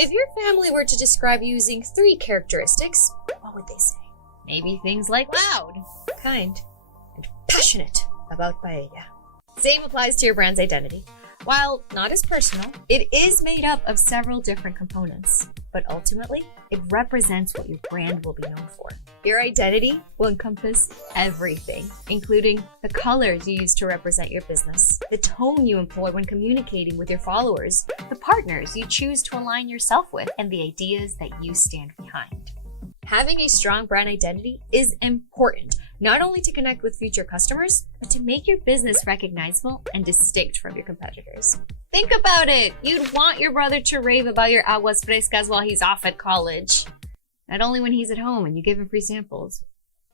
If your family were to describe you using 3 characteristics, what would they say? Maybe things like loud, kind, and passionate about paella. Same applies to your brand's identity. While not as personal, it is made up of several different components, but ultimately, it represents what your brand will be known for. Your identity will encompass everything, including the colors you use to represent your business, the tone you employ when communicating with your followers, the partners you choose to align yourself with, and the ideas that you stand behind. Having a strong brand identity is important, not only to connect with future customers, but to make your business recognizable and distinct from your competitors. Think about it! You'd want your brother to rave about your aguas frescas while he's off at college. Not only when he's at home and you give him free samples.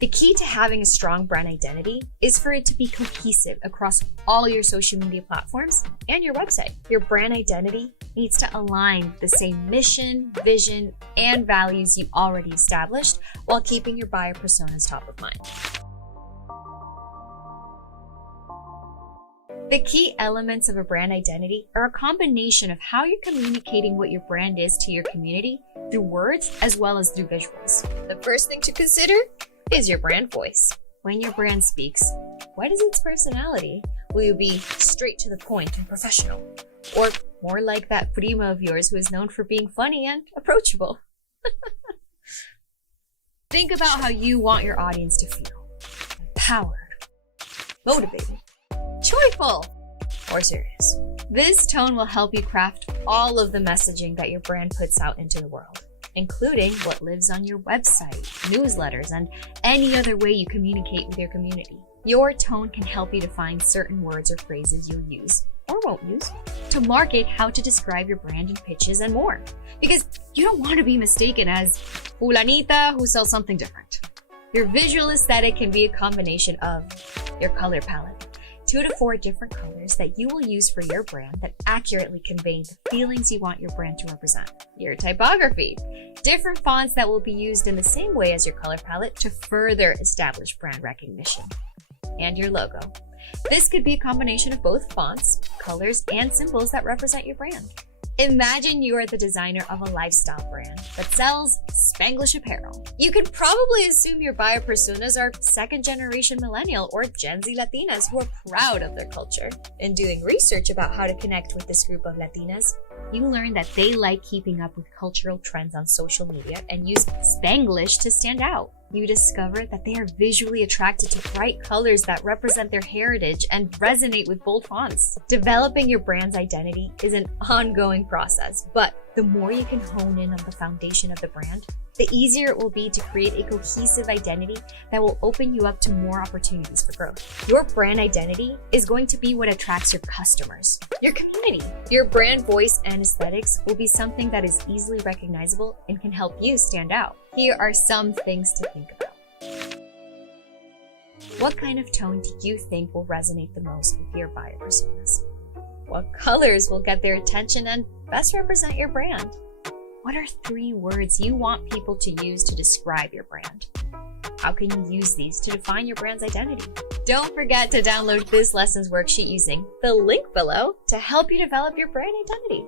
The key to having a strong brand identity is for it to be cohesive across all your social media platforms and your website. Your brand identity needs to align with the same mission, vision, and values you already established while keeping your buyer personas top of mind. The key elements of a brand identity are a combination of how you're communicating what your brand is to your community through words as well as through visuals. The first thing to consider is your brand voice. When your brand speaks, what is its personality? Will you be straight to the point and professional? Or more like that prima of yours who is known for being funny and approachable? Think about how you want your audience to feel. Empowered, motivated, joyful, or serious. This tone will help you craft all of the messaging that your brand puts out into the world, including what lives on your website, newsletters, and any other way you communicate with your community. Your tone can help you define certain words or phrases you'll use, or won't use, to market how to describe your brand in pitches and more. Because you don't want to be mistaken as fulanita who sells something different. Your visual aesthetic can be a combination of your color palette, 2 to 4 different colors that you will use for your brand that accurately convey the feelings you want your brand to represent. Your typography, different fonts that will be used in the same way as your color palette to further establish brand recognition. And your logo. This could be a combination of both fonts, colors, and symbols that represent your brand. Imagine you are the designer of a lifestyle brand that sells Spanglish apparel. You could probably assume your buyer personas are second-generation millennial or Gen Z Latinas who are proud of their culture. In doing research about how to connect with this group of Latinas, you learn that they like keeping up with cultural trends on social media and use Spanglish to stand out. You discover that they are visually attracted to bright colors that represent their heritage and resonate with bold fonts. Developing your brand's identity is an ongoing process, but the more you can hone in on the foundation of the brand, the easier it will be to create a cohesive identity that will open you up to more opportunities for growth. Your brand identity is going to be what attracts your customers, your community. Your brand voice and aesthetics will be something that is easily recognizable and can help you stand out. Here are some things to think about. What kind of tone do you think will resonate the most with your buyer personas? What colors will get their attention and best represent your brand? What are 3 words you want people to use to describe your brand? How can you use these to define your brand's identity? Don't forget to download this lessons worksheet using the link below to help you develop your brand identity.